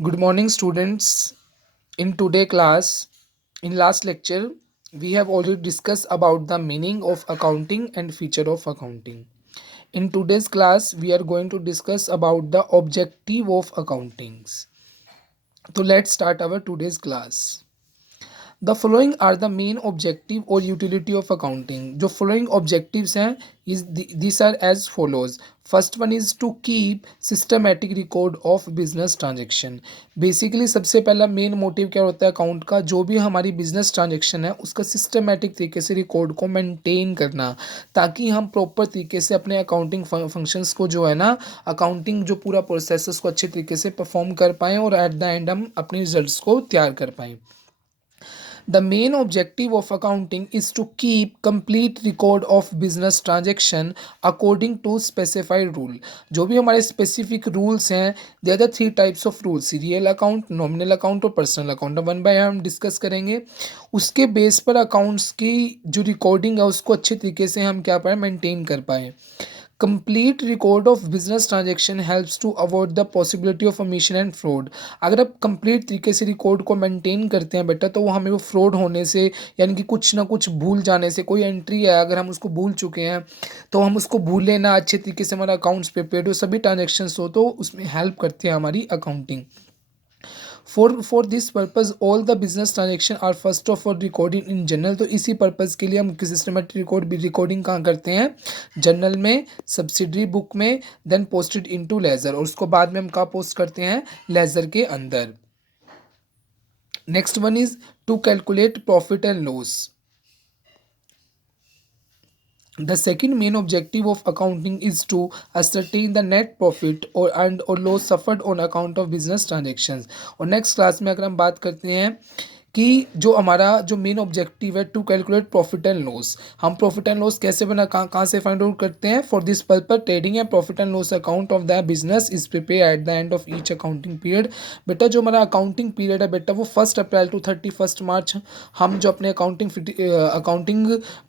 Good morning, students. In today class, in last lecture, we have already discussed about the meaning of accounting and feature of accounting. In today's class, we are going to discuss about the objective of accountings. So let's start our today's class. The following are the main objective or utility of accounting. जो following objectives हैं is these are as follows. First one is to keep systematic record of business transaction. Basically सबसे पहला main motive क्या होता है account का, जो भी हमारी बिजनेस ट्रांजेक्शन है उसका सिस्टमेटिक तरीके से रिकॉर्ड को मेंटेन करना, ताकि हम प्रॉपर तरीके से अपने अकाउंटिंग फंक्शंस को जो है ना, अकाउंटिंग जो पूरा प्रोसेस को अच्छे तरीके से परफॉर्म कर पाएँ और एट द एंड हम अपने रिजल्ट्स को तैयार कर पाएँ. The main objective of accounting is to keep complete record of business transaction according to specified rule. जो भी हमारे specific rules हैं, there are the three types of rules: serial account, nominal account और personal account. One by हम discuss करेंगे. उसके base पर accounts की जो रिकॉर्डिंग है उसको अच्छे तरीके से हम क्या पाए, मेंटेन कर पाए. Complete record of business transaction helps to avoid the possibility of omission and fraud. अगर आप कंप्लीट तरीके से रिकॉर्ड को मेंटेन करते हैं बेटा, तो वो हमें वो फ्रॉड होने से, यानी कि कुछ ना कुछ भूल जाने से, कोई एंट्री है अगर हम उसको भूल चुके हैं तो हम उसको भूल लेना, अच्छे तरीके से हमारा अकाउंट्स प्रिपेयर्ड हो, सभी ट्रांजेक्शन्स हो, तो उसमें हेल्प करती है हमारी accounting. For this purpose all the business transaction are first of all recording in journal. तो इसी पर्पज़ के लिए हम सिस्टमेटिक रिकॉर्डिंग कहाँ करते हैं, जर्नल में, सब्सिडरी बुक में, देन पोस्टेड इनटू लेजर, और उसको बाद में हम कहाँ पोस्ट करते हैं, लेजर के अंदर. Next one is to calculate profit and loss. The second main objective of accounting is to ascertain the net profit or loss suffered on account of business transactions. और नेक्स्ट क्लास में अगर हम बात करते हैं कि जो हमारा जो मेन ऑब्जेक्टिव है to calculate profit and loss, हम प्रॉफिट एंड लॉस कैसे बना, कहाँ से फाइंड आउट करते हैं. For this purpose trading and profit and loss account of the business is prepare at the end of each accounting period. बेटा जो हमारा अकाउंटिंग पीरियड है बेटा, वो 1 अप्रैल टू 31 मार्च हम जो अपने अकाउंटिंग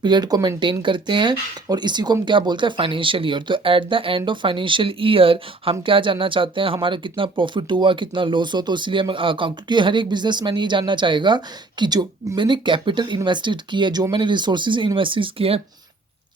पीरियड को मेंटेन करते हैं, और इसी को हम क्या बोलते हैं, फाइनेंशियल ईयर. तो eight the end of financial year हम क्या जानना चाहते हैं, हमारा कितना प्रॉफिट हुआ, कितना लॉस हो. तो इसलिए हम क्योंकि हर एक बिजनेसमैन ये जानना चाहेगा कि जो मैंने कैपिटल इन्वेस्टेड की है, जो मैंने रिसोर्सेज इन्वेस्ट किए हैं,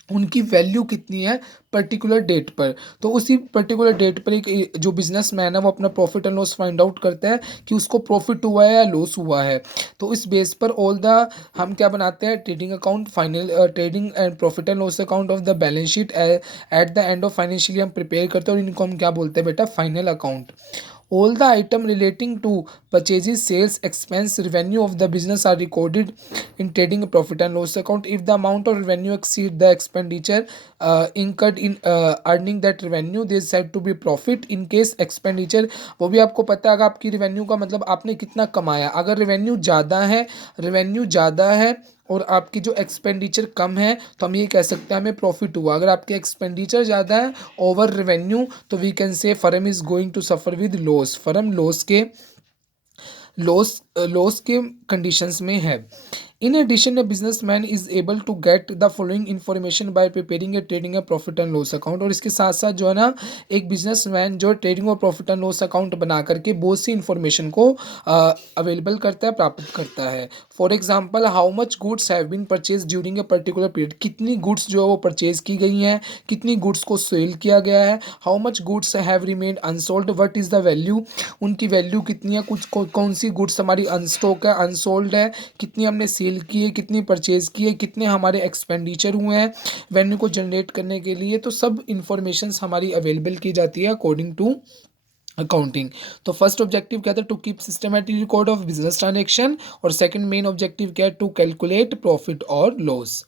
उनकी वैल्यू कितनी है पर्टिकुलर डेट पर. तो उसी पर्टिकुलर डेट पर एक जो बिजनेसमैन है वो अपना profit and loss find out करता है कि उसको प्रॉफिट हुआ है या लॉस हुआ है. तो इस बेस पर ऑल द हम क्या बनाते हैं, trading account, final trading and profit and loss account of the balance sheet eight the end of financial हम प्रिपेयर करते हैं, और इनको हम क्या बोलते हैं बेटा, final account. All the item relating to purchases, sales, expense, revenue of the business are recorded in trading profit and loss account. If the amount of revenue exceed the expenditure incurred in earning that revenue, they is said to be profit. In case expenditure, वो भी आपको पता है, अगर आपकी revenue का मतलब आपने कितना कमाया, अगर रेवेन्यू ज़्यादा है और आपकी जो एक्सपेंडिचर कम है, तो हम ये कह सकते हैं हमें प्रॉफिट हुआ. अगर आपके एक्सपेंडिचर ज़्यादा है ओवर रेवेन्यू, तो we can say firm is going to suffer with loss. Firm loss के कंडीशंस में है. In addition, a businessman is able to get the following information by preparing a trading and profit and loss account. और इसके साथ साथ जो है ना, एक बिजनेसमैन जो ट्रेडिंग और प्रॉफिट एंड लॉस अकाउंट बना करके बहुत सी इंफॉर्मेशन को अवेलेबल करता है, प्राप्त करता है. For example, how much goods have been purchase during a particular period. कितनी गुड्स जो है वो परचेज की गई हैं, कितनी गुड्स को सेल किया गया है. How much goods have remained unsold, what is the value, उनकी वैल्यू कितनी है, कौन सी गुड्स हमारी अनस्टॉक है, अनसोल्ड है, कितनी हमने सेल की है, कितनी परचेज की है, कितने हमारे एक्सपेंडिचर हुए हैं वेन्यू को जनरेट करने के लिए. तो सब इंफॉर्मेशंस हमारी अवेलेबल की जाती है अकॉर्डिंग टू अकाउंटिंग. तो फर्स्ट ऑब्जेक्टिव क्या था, to keep systematic record of business transaction, और सेकंड मेन ऑब्जेक्टिव क्या है, टू कैलकुलेट प्रॉफिट और loss.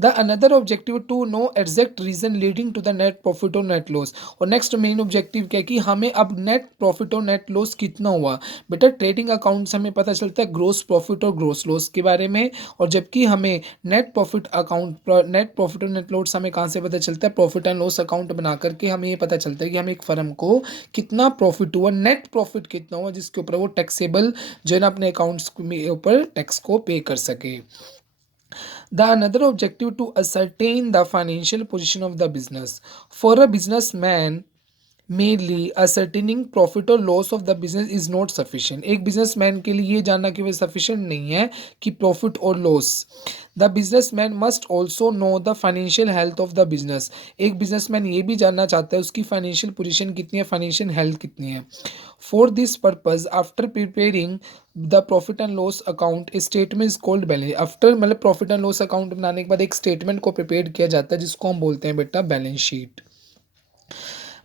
The another objective to know exact reason leading to the net profit और net loss. और next main objective क्या है कि हमें अब नेट प्रॉफिट और नेट लॉस कितना हुआ. बेटा ट्रेडिंग अकाउंट से हमें पता चलता है ग्रोस प्रॉफिट और ग्रोस लॉस के बारे में, और जबकि हमें नेट प्रॉफिट और नेट लॉस हमें कहाँ से पता चलता है, प्रॉफिट एंड लॉस अकाउंट बना करके हमें ये पता चलता है कि हमें एक फर्म को कितना प्रॉफिट हुआ, नेट प्रॉफिट कितना हुआ, जिसके ऊपर वो टैक्सेबल जो है ना अपने अकाउंट्स के ऊपर टैक्स को पे कर सके. The another objective to ascertain the financial position of the business. For a businessman, mainly ascertaining profit और loss of the business is not sufficient. एक बिजनेसमैन के लिए ये जानना कि वह सफिशिएंट नहीं है कि प्रॉफिट और loss. The businessman must also know the financial health of the business. एक बिजनेसमैन ये भी जानना चाहता है उसकी फाइनेंशियल पोजीशन कितनी है, फाइनेंशियल हेल्थ कितनी है। For this purpose after preparing the profit and loss account statement is called balance. After मतलब प्रॉफिट एंड लॉस अकाउंट बनाने के बाद एक स्टेटमेंट को प्रिपेयर किया जाता है जिसको हम बोलते हैं बेटा balance sheet.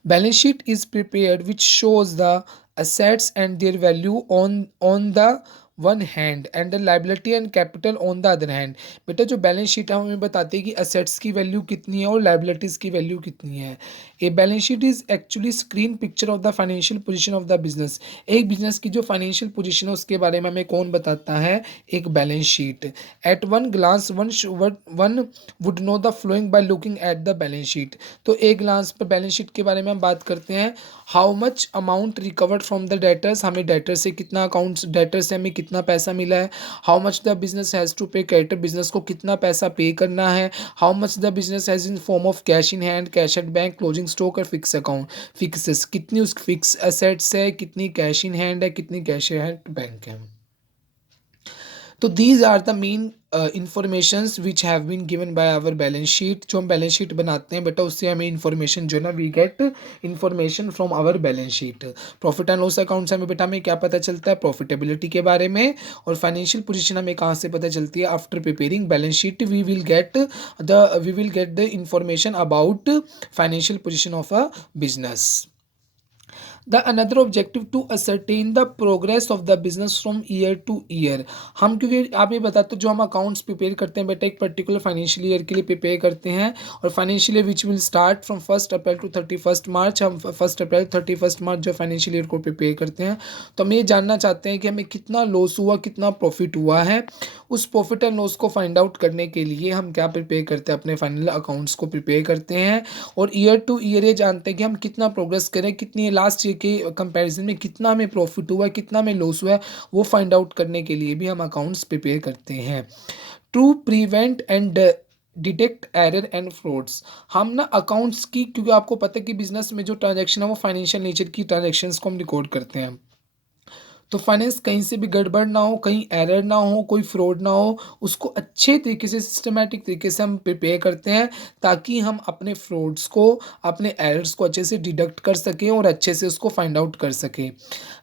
Balance sheet is prepared which shows the assets and their value on the one hand and the liability and capital on the other hand। बेटा जो बैलेंस शीट है हमें बताती है कि असेट्स की वैल्यू कितनी है और लाइबिलिटीज की वैल्यू कितनी है। A balance sheet is actually screen picture of the financial position of the business. एक बिजनेस की जो फाइनेंशियल पोजीशन है उसके बारे में हमें कौन बताता है, एक balance sheet. At one glance one would know the flowing by looking at the balance sheet. तो एक ग्लांस पर बैलेंस शीट के बारे में हम बात करते हैं। How much amount recovered from the debtors, हमें डेटर से कितना अकाउंट्स डेटर से हमें कितना पैसा मिला है। How much the business has to pay creditor, business को कितना पैसा पे करना है। How much the business has in form of cash in hand, cash at bank, closing stock और फिक्स अकाउंट। फिक्सेस कितनी उस फिक्स एसेट्स है, कितनी कैश इन हैंड है, कितनी कैश एट बैंक है। तो these are the main informations which have been given by our balance sheet. जो हम बैलेंस शीट बनाते हैं बेटा उससे हमें इंफॉर्मेशन जो है ना we get information from our balance sheet. Profit and loss account से हमें बेटा हमें क्या पता चलता है, प्रॉफिटेबिलिटी के बारे में। और फाइनेंशियल पोजीशन हमें कहाँ से पता चलती है, after preparing balance sheet we will get the information about financial position of a business. The another objective to ascertain the progress of the business from year to year. हम क्योंकि आप ये बताते हो जो हम अकाउंट्स प्रिपेयर करते हैं बेटा एक पर्टिकुलर फाइनेंशियल ईयर के लिए प्रिपेयर करते हैं। और financial year which will start from 1 April to 31 March. हम 1 अप्रैल 31 मार्च जो फाइनेंशियल ईयर को प्रिपेयर करते हैं। तो हम ये जानना चाहते हैं कि हमें कितना लॉस हुआ, कितना प्रॉफिट हुआ है। उस प्रॉफिट एंड लॉस को फाइंड आउट करने के लिए हम क्या प्रिपेयर करते हैं, अपने फाइनल अकाउंट्स को प्रिपेयर करते हैं। और ईयर टू ईयर ये जानते हैं कि हम कितना प्रोग्रेस करें, कितनी लास्ट ईयर के कंपैरिजन में कितना हमें प्रॉफिट हुआ है, कितना हमें लॉस हुआ है, वो फाइंड आउट करने के लिए भी हम अकाउंट्स प्रिपेयर करते हैं। To prevent and detect error and frauds. हम ना अकाउंट्स की, क्योंकि आपको पता है कि बिजनेस में जो ट्रांजैक्शन है वो फाइनेंशियल नेचर की ट्रांजैक्शंस को हम रिकॉर्ड करते हैं। तो फाइनेंस कहीं से भी गड़बड़ ना हो, कहीं एरर ना हो, कोई फ्रॉड ना हो, उसको अच्छे तरीके से सिस्टमेटिक तरीके से हम प्रिपेयर करते हैं ताकि हम अपने फ्रॉड्स को, अपने एरर्स को अच्छे से डिडक्ट कर सकें और अच्छे से उसको फाइंड आउट कर सकें।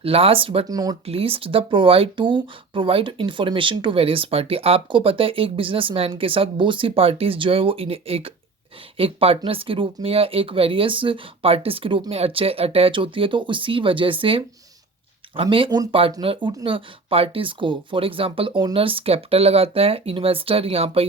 Last but not least the provide information to various party. आपको पता है एक बिजनेसमैन के साथ बहुत सी पार्टीज जो है वो एक पार्टनर्स के रूप में या एक वेरियस पार्टीज के रूप में अच्छे अटैच होती है। तो उसी वजह से हमें उन पार्टीज़ को, फॉर एग्जांपल ओनर्स कैपिटल लगाता है, इन्वेस्टर यहाँ पर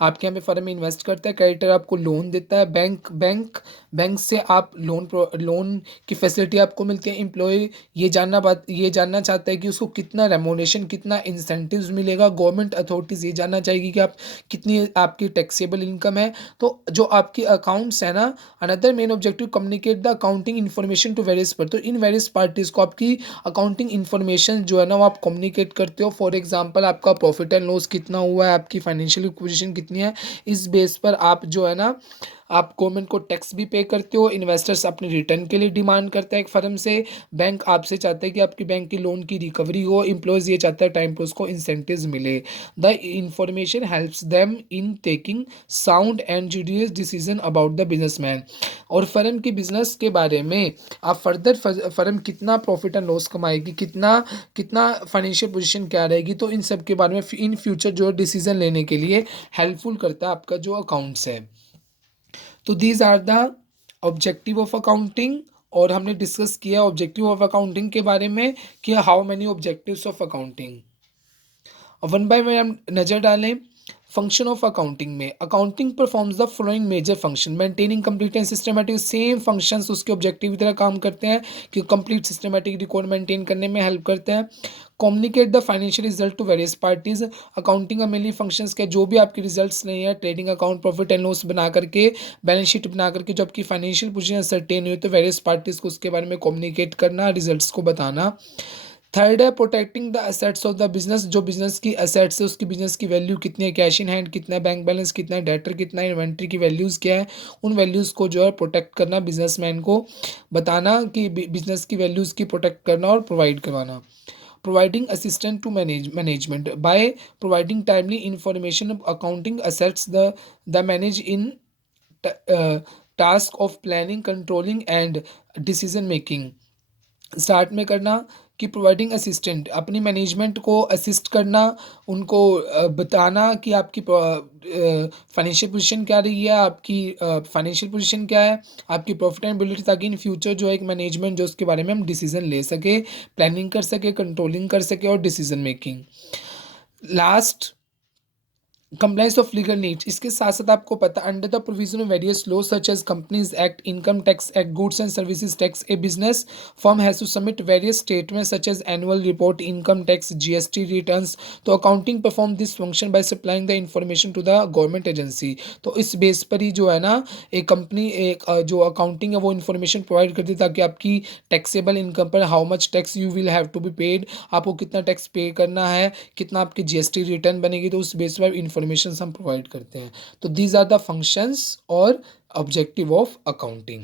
आपके यहाँ पे फर्म में इन्वेस्ट करता है, क्रेडिटर आपको लोन देता है, बैंक से आप लोन की फैसिलिटी आपको मिलती है। एम्प्लॉय ये जानना चाहता है कि उसको कितना रेमोनेशन, कितना इंसेंटिव्स मिलेगा। गवर्नमेंट अथॉरिटीज़ ये जानना चाहेगी कि आप कितनी आपकी टैक्सेबल इनकम है। तो जो आपकी अकाउंट्स है ना, another main objective communicate the accounting information to various पर। तो इन वेरियस पार्टीज़ को आपकी अकाउंटिंग इन्फॉर्मेशन जो है ना वो आप कम्युनिकेट करते हो। फॉर एग्जांपल आपका प्रॉफिट एंड लॉस कितना हुआ है, आपकी फाइनेंशियल पोजीशन कितनी है, इस बेस पर आप जो है ना आप गवर्नमेंट को टैक्स भी पे करते हो। इन्वेस्टर्स अपने रिटर्न के लिए डिमांड करते हैं एक फर्म से। बैंक आपसे चाहते हैं कि आपकी बैंक की लोन की रिकवरी हो। एम्प्लॉयज़ ये चाहता है टाइम पर उसको इंसेंटिव्स मिले। The information helps them in taking sound and judicious decision about the businessman. और फर्म के बिजनेस के बारे में आप फर्दर फर्म कितना प्रॉफिट एंड लॉस कमाएगी, कितना कितना फाइनेंशियल पोजीशन क्या रहेगी, तो इन सब के बारे में इन फ्यूचर जो डिसीजन लेने के लिए हेल्पफुल करता है आपका जो अकाउंट्स है। तो these are the objective of accounting. और हमने डिस्कस किया ऑब्जेक्टिव ऑफ अकाउंटिंग के बारे में कि how many objectives of accounting. और वन बाय वन हम नज़र डालें। फंक्शन ऑफ अकाउंटिंग में accounting performs the following major function, maintaining complete and systematic. Same functions उसके ऑब्जेक्टिव की तरह काम करते हैं कि कंप्लीट सिस्टमेटिक रिकॉर्ड मेंटेन करने में हेल्प करते हैं। Communicate the financial result to various parties. Accounting का मेनली फंक्शंस क्या, जो भी आपके रिजल्ट्स नहीं है, trading account, profit and loss बना करके, बैलेंस शीट बना करके जो आपकी फाइनेंशियल पोजीशन सर्टेन हुई तो वेरियस पार्टीज को उसके बारे में कम्युनिकेट करना, रिजल्ट्स को बताना। थर्ड है protecting the assets of the business, जो बिजनेस की असेट्स है उसकी बिजनेस की वैल्यू कितनी है, कैश इन हैंड कितना है, बैंक बैलेंस कितना है, डेटर कितना है, इन्वेंट्री की वैल्यूज़ क्या है, उन वैल्यूज़ को जो है प्रोटेक्ट करना, बिजनेसमैन को बताना कि बिजनेस की वैल्यूज़ की प्रोटेक्ट करना और प्रोवाइड करवाना। Providing assistance to management by providing timely information of accounting assets, the manage in task of planning, controlling and decision making। Start में करना कि प्रोवाइडिंग असिस्टेंट, अपनी मैनेजमेंट को असिस्ट करना, उनको बताना कि आपकी फाइनेंशियल पोजीशन क्या रही है, आपकी फाइनेंशियल पोजीशन क्या है, आपकी प्रॉफिटेबिलिटी, ताकि इन फ्यूचर जो है एक मैनेजमेंट जो उसके बारे में हम डिसीजन ले सके, प्लानिंग कर सके, कंट्रोलिंग कर सके और decision making. Last, compliance of legal needs, इसके साथ साथ आपको पता under the provision of various law such as companies act, income tax act, goods and services tax, a business firm has to submit various statement such as annual report, income tax, GST returns. तो accounting perform this function by supplying the information to the government agency. तो इस base पर ही जो है ना एक company एक जो अकाउंटिंग है वो इन्फॉर्मेशन प्रोवाइड करती है, ताकि आपकी टैक्सेबल इनकम पर how much tax you will have to be paid, आपको कितना टैक्स पे करना है, कितना आपकी जीएसटी रिटर्न बनेगी, तो उस बेस पर इंफॉर्मेशन हम प्रोवाइड करते हैं। तो दीज आर द फंक्शंस और ऑब्जेक्टिव ऑफ अकाउंटिंग।